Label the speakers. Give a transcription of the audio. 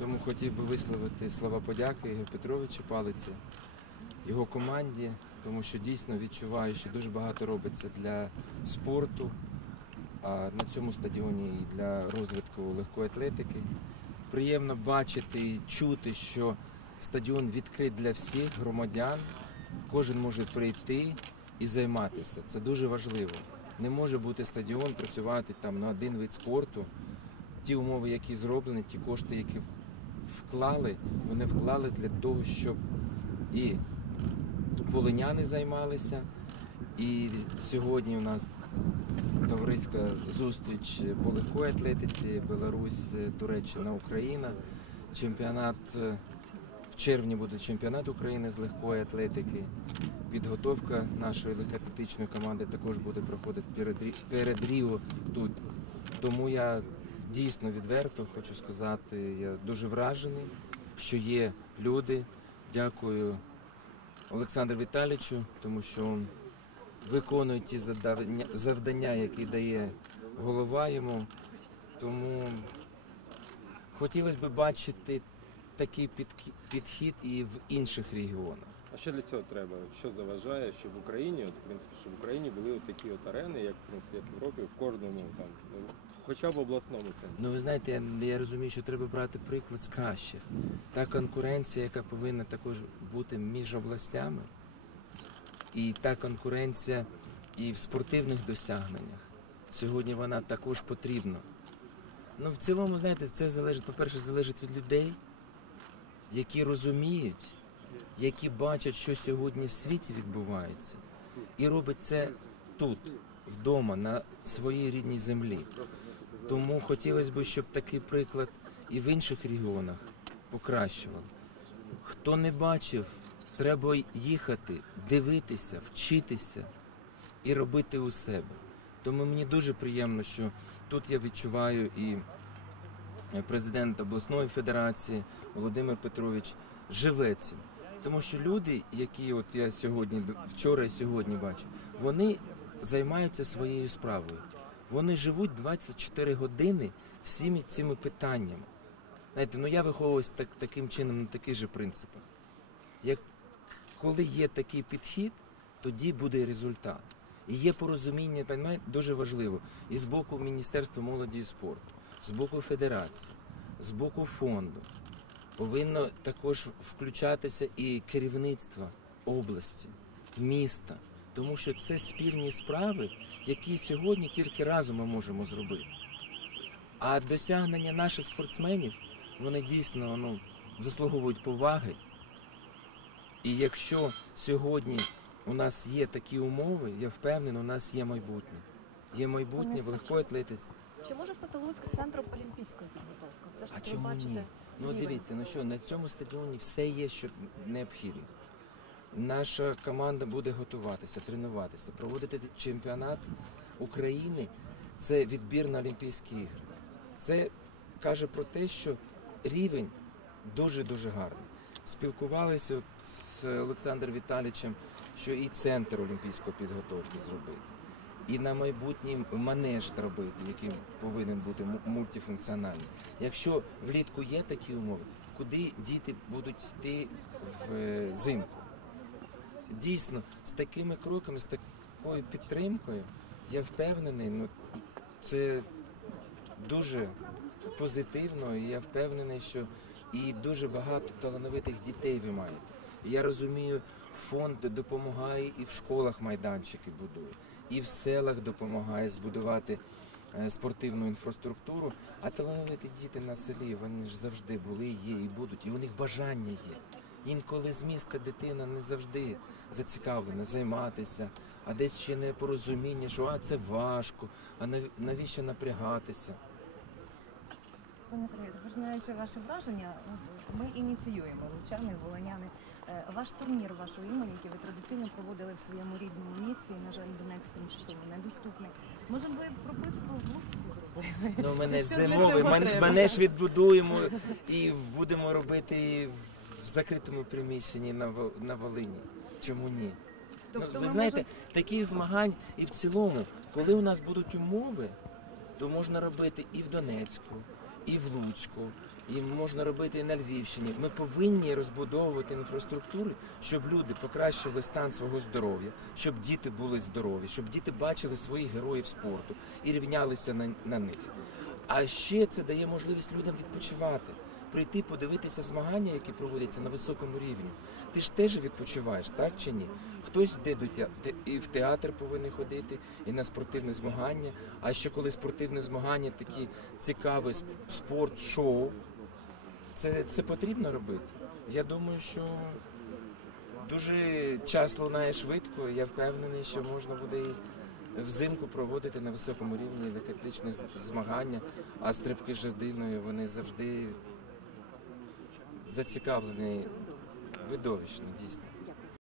Speaker 1: Тому хотів би висловити слова подяки Ігорю Петровичу Палиці, його команді, тому що дійсно відчуваю, що дуже багато робиться для спорту, а на цьому стадіоні і для розвитку легкої атлетики. Приємно бачити і чути, що стадіон відкрит для всіх громадян, кожен може прийти і займатися. Це дуже важливо. Не може бути стадіон працювати там на один вид спорту. Ті умови, які зроблені, ті кошти, які вклали, вони вклали для того, щоб і волиняни займалися. І сьогодні у нас товариська зустріч по легкої атлетиці, Білорусь, Туреччина, Україна. Чемпіонат е, в червні буде чемпіонат України з легкої атлетики. Підготовка нашої легкоатлетичної команди також буде проходити перед, Ріо тут. Тому я дійсно відверто хочу сказати, я дуже вражений, що є люди. Дякую Олександру Віталійовичу, тому що він виконує ті завдання, які дає голова йому. Тому хотілося б бачити такий підхід і в інших регіонах.
Speaker 2: А що для цього треба? Що заважає, щоб в Україні, от, в принципі, щоб в Україні були от такі от арени, як в принципі, як в Європі, в кожному там, хоча б обласному центрі.
Speaker 1: Ну ви знаєте, я, я розумію, що треба брати приклад з кращих. Та конкуренція, яка повинна також бути між областями, і та конкуренція і в спортивних досягненнях. Сьогодні вона також потрібна. Ну, в цілому, знаєте, це залежить, по-перше, залежить від людей, які розуміють, які бачать, що сьогодні в світі відбувається, і робить це тут, вдома, на своїй рідній землі. Тому хотілося б, щоб такий приклад і в інших регіонах покращував. Хто не бачив, треба їхати, дивитися, вчитися і робити у себе. Тому мені дуже приємно, що тут я відчуваю і президент обласної федерації Володимир Петрович живе цим. Тому що люди, які от я сьогодні, вчора і сьогодні бачу, вони займаються своєю справою. Вони живуть 24 години всіми цими питаннями. Знаєте, ну я виховувався так, таким чином на таких же принципах. Як коли є такий підхід, тоді буде результат. І є порозуміння, понімаєте, дуже важливо, і з боку Міністерства молоді і спорту, з боку федерації, з боку фонду. Повинно також включатися і керівництво області, міста, тому що це спільні справи, які сьогодні тільки разом ми можемо зробити. А досягнення наших спортсменів, вони дійсно ну, заслуговують поваги. І якщо сьогодні у нас є такі умови, я впевнений, у нас є майбутнє. Є майбутнє в легкої атлетиці.
Speaker 3: Чи може стати Луцьк центром олімпійської підготовки? Все ж
Speaker 1: А чому
Speaker 3: бачите
Speaker 1: ні? Ну дивіться, ну що на цьому стадіоні все є, що необхідно. Наша команда буде готуватися, тренуватися, проводити чемпіонат України. Це відбір на Олімпійські ігри. Це каже про те, що рівень дуже-дуже гарний. Спілкувалися от з Олександром Віталійовичем, що і центр олімпійської підготовки зробити, і на майбутній манеж зробити, який повинен бути му- мультифункціональний. Якщо влітку є такі умови, куди діти будуть йти взимку? Дійсно, з такими кроками, з такою підтримкою, я впевнений, ну це дуже позитивно, і я впевнений, що і дуже багато талановитих дітей ви маєте. Я розумію, фонд допомагає і в школах майданчики будує, і в селах допомагає збудувати е, спортивну інфраструктуру. А талановиті діти на селі вони ж завжди були, є і будуть, і у них бажання є. Інколи з міста дитина не завжди зацікавлена займатися, а десь ще непорозуміння, що а це важко, а нав- навіщо напрягатися.
Speaker 3: Пане Сергію, знаючи ваше враження, ми ініціюємо лучани, волиняни. Е, Ваш турнір вашого імені, який ви традиційно проводили в своєму рідному місті, і, на жаль, Донець тимчасово недоступний. Може, ви прописку в Луцьку зробили?
Speaker 1: Ну, мене зимовий, мене ж відбудуємо і будемо робити в закритому приміщенні на, на Волині. Чому ні?
Speaker 3: Тобто
Speaker 1: ну, ви знаєте,
Speaker 3: можемо-
Speaker 1: таких змагань і в цілому, коли у нас будуть умови, то можна робити і в Донецьку, і в Луцьку, і можна робити і на Львівщині. Ми повинні розбудовувати інфраструктури, щоб люди покращили стан свого здоров'я, щоб діти були здорові, щоб діти бачили своїх героїв спорту і рівнялися на, на них. А ще це дає можливість людям відпочивати, прийти, подивитися змагання, які проводяться на високому рівні. Ти ж теж відпочиваєш, так чи ні? Хтось йде до те- і в театр повинен ходити, і на спортивне змагання. А ще коли спортивне змагання такі цікаві спорт, шоу, це, це потрібно робити. Я думаю, що дуже час лунає швидко. Я впевнений, що можна буде і взимку проводити на високому рівні легкоатлетичні змагання, а стрибки жердиною вони завжди зацікавлені видовищно, дійсно.